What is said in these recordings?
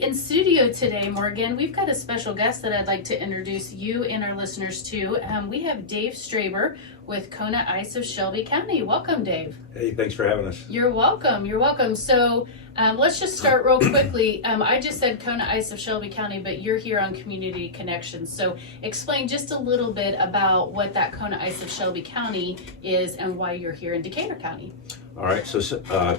in studio today, Morgan, we've got a special guest that I'd like to introduce you and our listeners to. We have Dave Straber with Kona Ice of Shelby County. Welcome, Dave. Hey, thanks for having us. You're welcome. You're welcome. So let's just start real quickly. I just said Kona Ice of Shelby County, but you're here on Community Connections. So explain just a little bit about what that Kona Ice of Shelby County is and why you're here in Decatur County. All right, so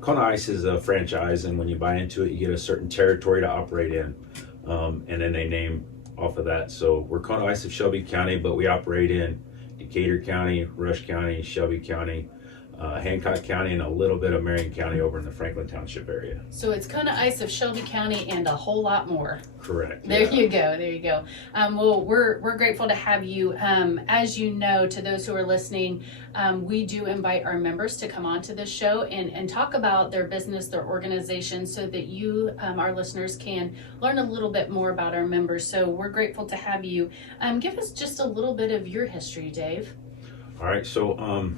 Kona Ice is a franchise, and when you buy into it, you get a certain territory to operate in, and then they name off of that. So we're Kona Ice of Shelby County, but we operate in Decatur County, Rush County, Shelby County, Hancock County, and a little bit of Marion County over in the Franklin Township area. So it's Kona Ice of Shelby County and a whole lot more. Correct. There you go. There you go. Well, we're grateful to have you. As you know, to those who are listening, we do invite our members to come on to this show and talk about their business, their organization, so that you, our listeners, can learn a little bit more about our members. So we're grateful to have you. Give us just a little bit of your history, Dave. All right, so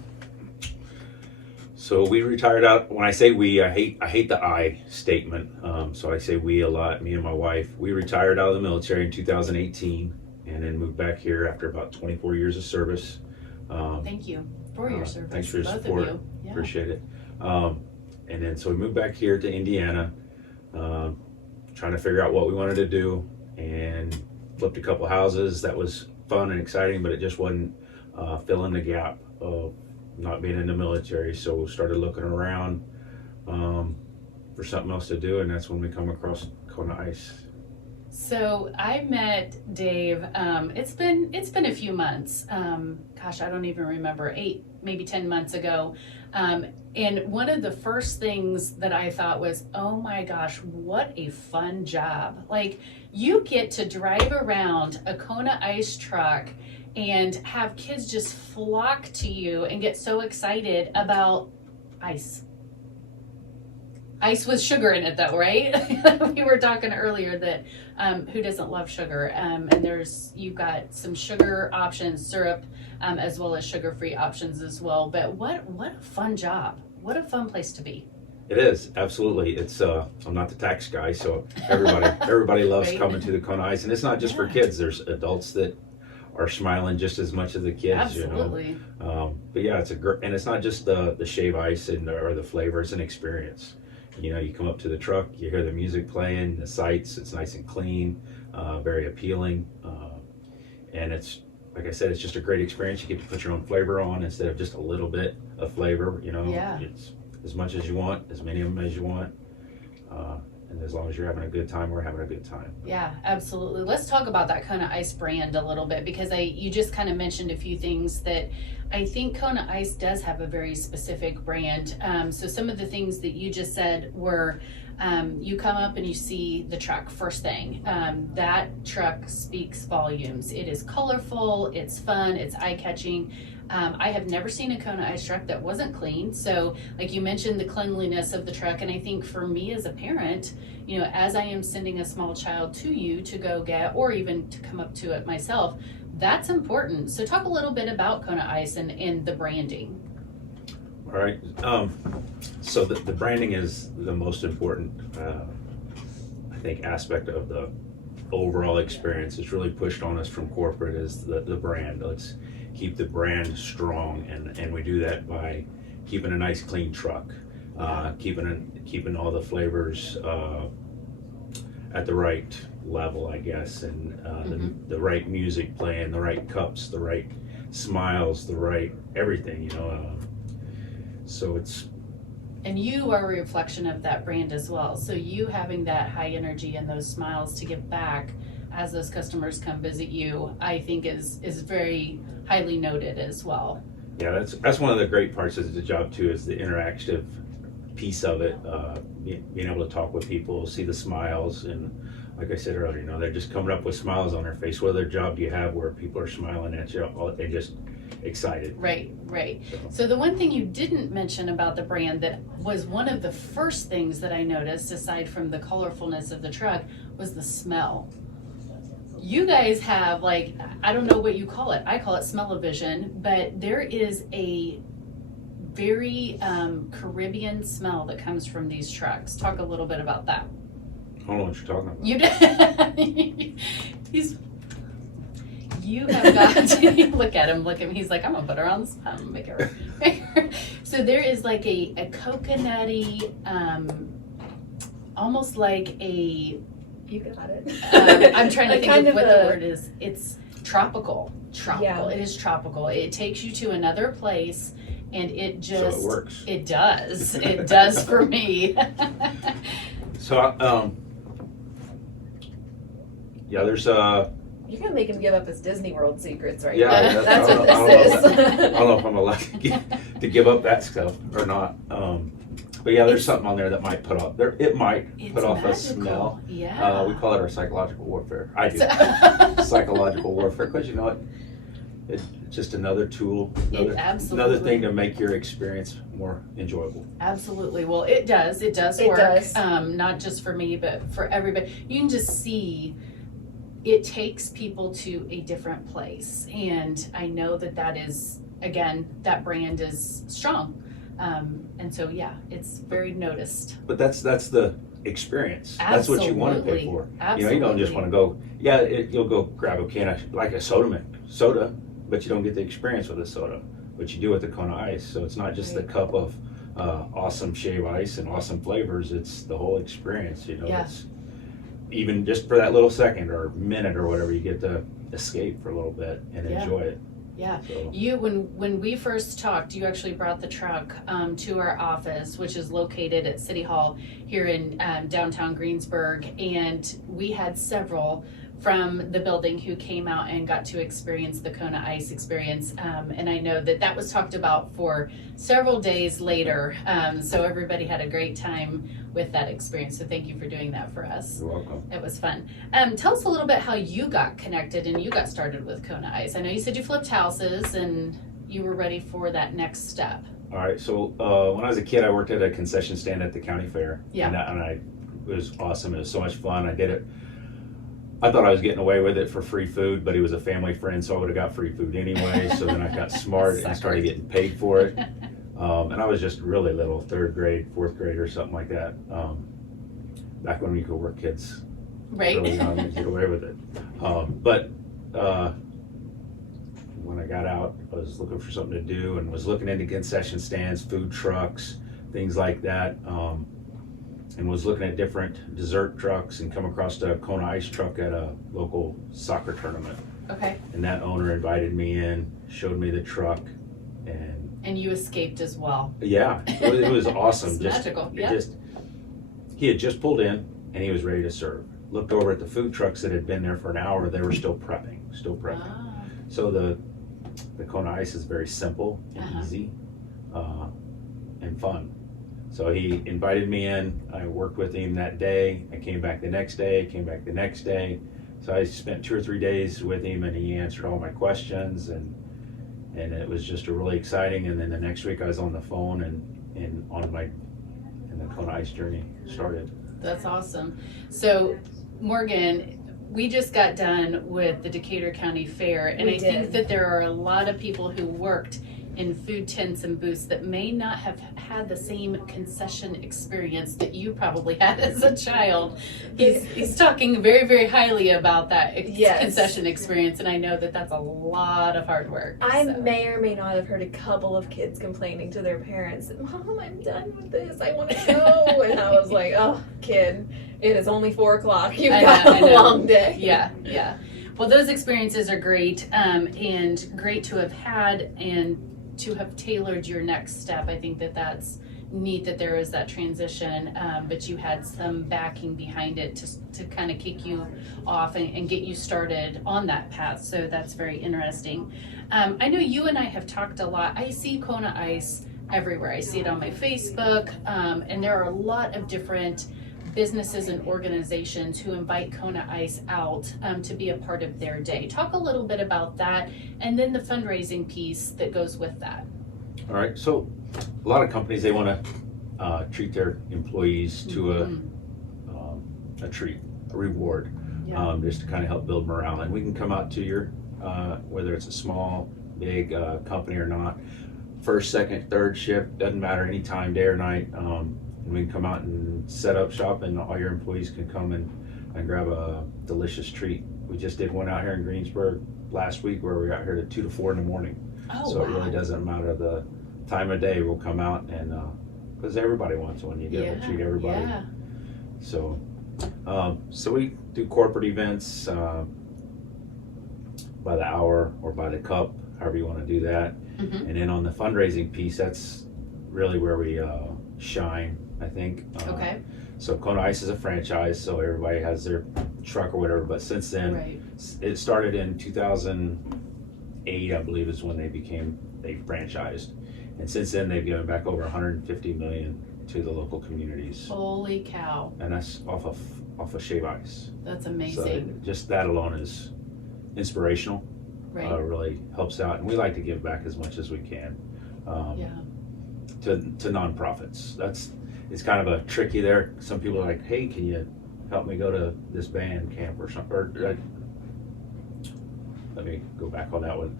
we retired out. When I say we, I hate the I statement. So I say we a lot, me and my wife. We retired out of the military in 2018 and then moved back here after about 24 years of service. Thank you for your service. Thanks for your both support. of you. Yeah. Appreciate it. And then so we moved back here to Indiana, trying to figure out what we wanted to do, and flipped a couple houses. That was fun and exciting, but it just wasn't filling the gap of not being in the military. So we started looking around for something else to do, and that's when we come across Kona Ice. So I met Dave. It's been a few months. Gosh, I don't even remember, 8, maybe 10 months ago. And one of the first things that I thought was, oh my gosh, what a fun job! Like, you get to drive around a Kona Ice truck and have kids just flock to you and get so excited about ice. Ice with sugar in it, though, right? We were talking earlier that who doesn't love sugar? And you've got some sugar options, syrup, as well as sugar-free options as well. But what a fun job! What a fun place to be. It is, absolutely. It's I'm not the tax guy, so everybody loves Right. coming to the Kona Ice, and it's not just for kids. There's adults that are smiling just as much as the kids. Absolutely. You know. But yeah, and it's not just the shave ice or the flavor. It's an experience. You know, you come up to the truck, you hear the music playing, the sights. It's nice and clean, very appealing, and it's, like I said, it's just a great experience. You get to put your own flavor on instead of just a little bit of flavor. You know, Yeah. It's as much as you want, as many of them as you want. And as long as you're having a good time, we're having a good time. Yeah, absolutely. Let's talk about that Kona Ice brand a little bit, because you just kind of mentioned a few things that I think Kona Ice does have a very specific brand. So some of the things that you just said were, you come up and you see the truck first thing. That truck speaks volumes. It is colorful, it's fun, it's eye-catching. I have never seen a Kona Ice truck that wasn't clean. So like you mentioned, the cleanliness of the truck. And I think for me as a parent, you know, as I am sending a small child to you to go get, or even to come up to it myself, that's important. So talk a little bit about Kona Ice and the branding. All right. So the branding is the most important, I think, aspect of the overall experience. It's really pushed on us from corporate is the brand. Let's keep the brand strong, and we do that by keeping a nice clean truck, keeping all the flavors at the right level, I guess, and the right music playing, the right cups, the right smiles, the right everything, you know. So it's. And you are a reflection of that brand as well. So you having that high energy and those smiles to give back as those customers come visit you, I think is very highly noted as well. Yeah, that's one of the great parts of the job too, is the interactive piece of it. Being able to talk with people, see the smiles, and like I said earlier, you know, they're just coming up with smiles on their face. What other job do you have where people are smiling at you? They're just excited. Right. So the one thing you didn't mention about the brand that was one of the first things that I noticed, aside from the colorfulness of the truck, was the smell. You guys have, like, I don't know what you call it. I call it smell-o-vision, but there is a very Caribbean smell that comes from these trucks. Talk a little bit about that. don't know what you're talking about. You did. You have got to look at him. Look at him. He's like, I'm gonna put her on the spot. I'm gonna make her. So there is like a coconutty, almost like a. You got it. I'm trying to Like think kind of what of the a- word is. It's tropical. Yeah. It is tropical. It takes you to another place, and it just. So it works. It does. It does for me. So, yeah, there's You're gonna make him give up his Disney World secrets right Yeah, now. That's what I this don't know. is. I don't know if I'm allowed to give up that stuff or not. But yeah, there's something on there that might put off there. It might It's put off a magical. smell. Yeah. We call it our psychological warfare. I do psychological warfare because you know what? It's just another tool, another thing to make your experience more enjoyable. Absolutely. Well, it does. It does It work. does. Not just for me, but for everybody. You can just see it takes people to a different place. And I know that is, again, that brand is strong. And so, yeah, it's very noticed. But that's the experience. That's what you want to pay for. Absolutely. You don't just want to go. Yeah, you'll go grab a can of like a soda, but you don't get the experience with a soda. But you do with the Kona Ice. So it's not just the cup of awesome shave ice and awesome flavors. It's the whole experience. Yeah. It's even just for that little second or minute or whatever, you get to escape for a little bit and enjoy it. Yeah. So. When we first talked, you actually brought the truck to our office, which is located at City Hall here in downtown Greensburg, and we had several from the building who came out and got to experience the Kona Ice experience, and I know that was talked about for several days later, so everybody had a great time with that experience, so thank you for doing that for us. You're welcome. It was fun. Tell us a little bit how you got connected and you got started with Kona Ice. I know you said you flipped houses and you were ready for that next step. All right. So when I was a kid, I worked at a concession stand at the county fair. Yeah. It was awesome. It was so much fun. I did it. I thought I was getting away with it for free food, but he was a family friend, so I would have got free food anyway. So then I got smart and started getting paid for it. And I was just really little, 3rd grade, 4th grade or something like that. Back when we could work kids Right. really young and get away with it. But when I got out, I was looking for something to do and was looking into concession stands, food trucks, things like that. And was looking at different dessert trucks and come across a Kona Ice truck at a local soccer tournament. Okay. And that owner invited me in, showed me the truck, And you escaped as well. yeah, it was awesome. It's magical. Yeah. He had just pulled in and he was ready to serve. Looked over at the food trucks that had been there for an hour. They were still prepping. Ah. So the Kona Ice is very simple and Uh-huh. easy and fun. So he invited me in. I worked with him that day. I came back the next day. So I spent 2 or 3 days with him, and he answered all my questions, and it was just a really exciting. And then the next week I was on the phone and the Kona Ice journey started. That's awesome. So, Morgan, we just got done with the Decatur County Fair, and We I think did. that there are a lot of people who worked in food tents and booths that may not have had the same concession experience that you probably had as a child. He's talking very, very highly about that Yes. concession experience, and I know that that's a lot of hard work. I so. may or may not have heard a couple of kids complaining to their parents, Mom, I'm done with this. I want to go. And I was like, oh, kid, it is only 4 o'clock. You've got I a know. long day. Yeah. Well, those experiences are great, and great to have had and to have tailored your next step. I think that that's neat that there is that transition, but you had some backing behind it to kind of kick you off and get you started on that path. So that's very interesting. I know you and I have talked a lot. I see Kona Ice everywhere. I see it on my Facebook, and there are a lot of different businesses and organizations who invite Kona Ice out to be a part of their day. Talk a little bit about that, and then the fundraising piece that goes with that. All right, so a lot of companies, they want to treat their employees to a treat, a reward, Yeah. just to kind of help build morale. And we can come out to your, whether it's a small, big company or not, first, second, third shift, doesn't matter, any time, day or night. and we can come out and set up shop, and all your employees can come and grab a delicious treat. We just did one out here in Greensburg last week where we got here at 2 to 4 in the morning. Oh, So wow. it really doesn't matter the time of day. We'll come out and because everybody wants one. You get to treat everybody. Yeah. So so we do corporate events by the hour or by the cup, however you want to do that. Mhm. And then on the fundraising piece, that's really where we shine, I think. Okay. So Kona Ice is a franchise, so everybody has their truck or whatever. But since then, Right. it started in 2008, I believe, is when they franchised. And since then, they've given back over 150 million to the local communities, Holy cow. and that's off of Shave Ice. That's So amazing. just that alone is inspirational. Right. Really helps out, and we like to give back as much as we can Yeah. to nonprofits. It's kind of a tricky there. Some people are like, "Hey, can you help me go to this band camp or something?" Or let me go back on that one.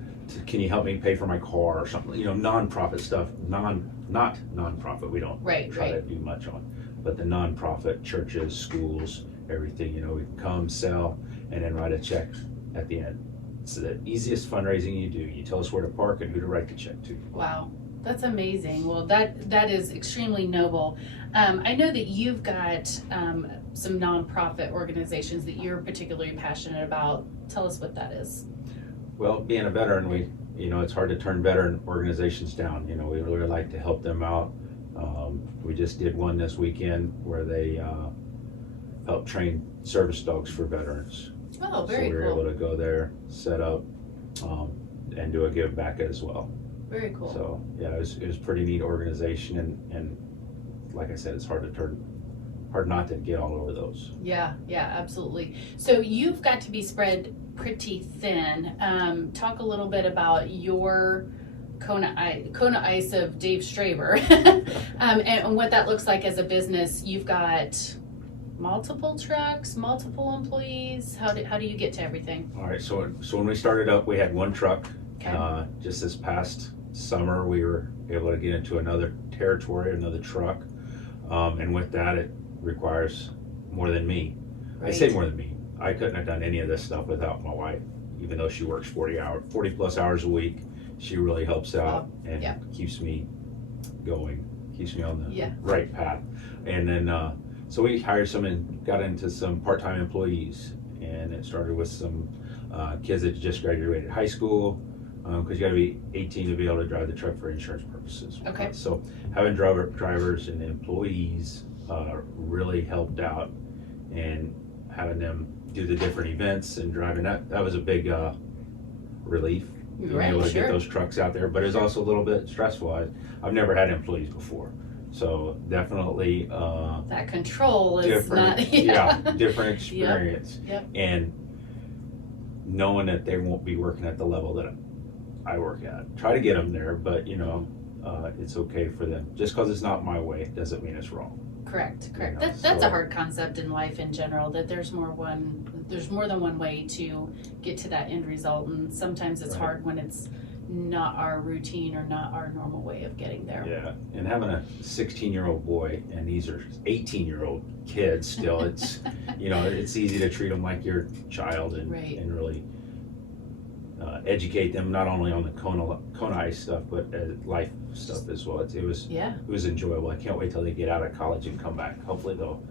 Can you help me pay for my car or something? You know, nonprofit stuff. Not nonprofit. We don't Right, try right. to do much on, but the nonprofit churches, schools, everything. You know, we come, sell, and then write a check at the end. It's the easiest fundraising you do. You tell us where to park and who to write the check to. Wow. That's amazing. Well, that is extremely noble. I know that you've got some nonprofit organizations that you're particularly passionate about. Tell us what that is. Well, being a veteran, it's hard to turn veteran organizations down. You know, we really like to help them out. We just did one this weekend where they helped train service dogs for veterans. Oh, So very we were cool. able to go there, set up, and do a give back as well. Very cool. So yeah, it was pretty neat organization, and like I said, it's hard not to get all over those. Yeah, absolutely. So you've got to be spread pretty thin. Talk a little bit about your Kona Ice of Dave Straber, and what that looks like as a business. You've got multiple trucks, multiple employees. How do you get to everything? All right, so when we started up, we had one truck. Okay. Just this past summer, we were able to get into another territory, another truck, and with that, it requires more than me. I say Right. more than me. I couldn't have done any of this stuff without my wife, even though she works 40 plus hours a week. She really helps out and Yeah. keeps me going, keeps me on the Yeah. right path. And then, so we hired some and got into some part-time employees, and it started with some kids that just graduated high school, because you got to be 18 to be able to drive the truck for insurance purposes. Okay. So having drivers and employees really helped out, and having them do the different events and driving that was a big relief. Being Right, able to sure. get those trucks out there, but it's also a little bit stressful. I've never had employees before, so definitely That control is different, not. different experience. Yep. And knowing that they won't be working at the level that I work at. Try to get them there, but it's okay for them. Just because it's not my way doesn't mean it's wrong. Correct. You know, That's so- a hard concept in life in general, that there's more than one way to get to that end result, and sometimes it's Right. hard when it's not our routine or not our normal way of getting there. Yeah, and having a 16-year-old boy, and these are 18-year-old kids still, it's it's easy to treat them like your child and Right. and really educate them not only on the Kona Ice stuff, but life stuff as well. It was enjoyable. I can't wait till they get out of college and come back. Hopefully they'll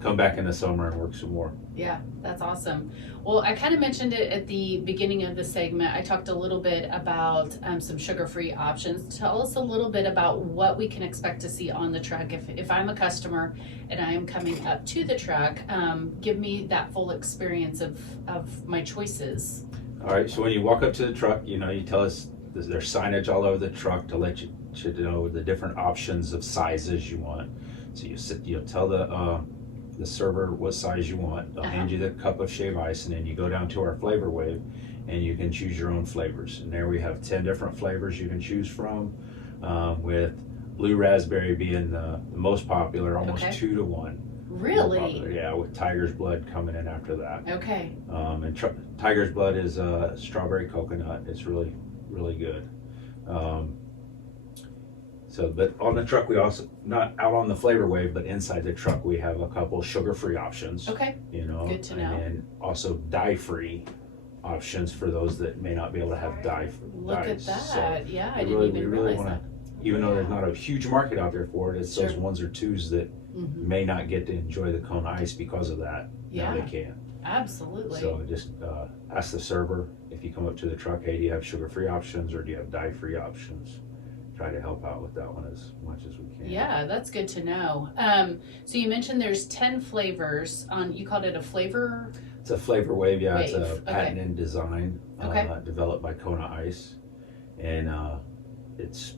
come back in the summer and work some more. Yeah, that's awesome. Well, I kind of mentioned it at the beginning of the segment. I talked a little bit about some sugar-free options. Tell us a little bit about what we can expect to see on the truck. If I'm a customer and I am coming up to the truck, give me that full experience of my choices. All right, so when you walk up to the truck, you tell us there's signage all over the truck to let you know the different options of sizes you want. So you'll tell the server what size you want. They'll hand you the cup of Shave Ice, and then you go down to our flavor wave, and you can choose your own flavors. And there we have 10 different flavors you can choose from, with blue raspberry being the most popular, almost Okay. 2 to 1. Really? More popular, yeah, with Tiger's Blood coming in after that. Okay. And Tiger's Blood is strawberry coconut. It's really, really good. So, but on the truck, we also, not out on the flavor wave, but inside the truck, we have a couple sugar-free options. Okay, You know, Good to know. and then also dye-free options for those that may not be able to have look at dyes. So that. Yeah, I we didn't even we realize wanna- that. even though there's not a huge market out there for it, it's those Sure. ones or twos that Mhm. may not get to enjoy the Kona Ice because of that. Now Yeah, they can. absolutely. So just ask the server if you come up to the truck, hey, do you have sugar-free options or do you have dye-free options? Try to help out with that one as much as we can. Yeah, that's good to know. So you mentioned there's 10 flavors on, you called it a flavor? It's a flavor wave, yeah. It's Wave, a okay. patented design Okay. developed by Kona Ice. And it's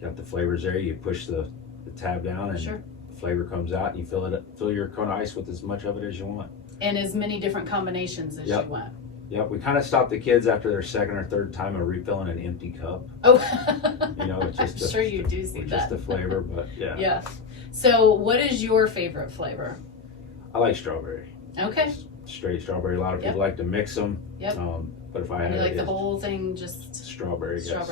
got the flavors there. You push the tab down and Sure. the flavor comes out and you fill your Kona Ice with as much of it as you want. And as many different combinations as Yep. you want. Yep, we kind of stopped the kids after their second or third time of refilling an empty cup. Oh, You know, it's just I'm sure you do see with that. just the flavor, but yeah. Yes. So what is your favorite flavor? I like strawberry. Okay. Just straight strawberry. A lot of Yep. people like to mix them. Yep. But if I had You it, like the it's whole thing, just strawberry. Yes. strawberry.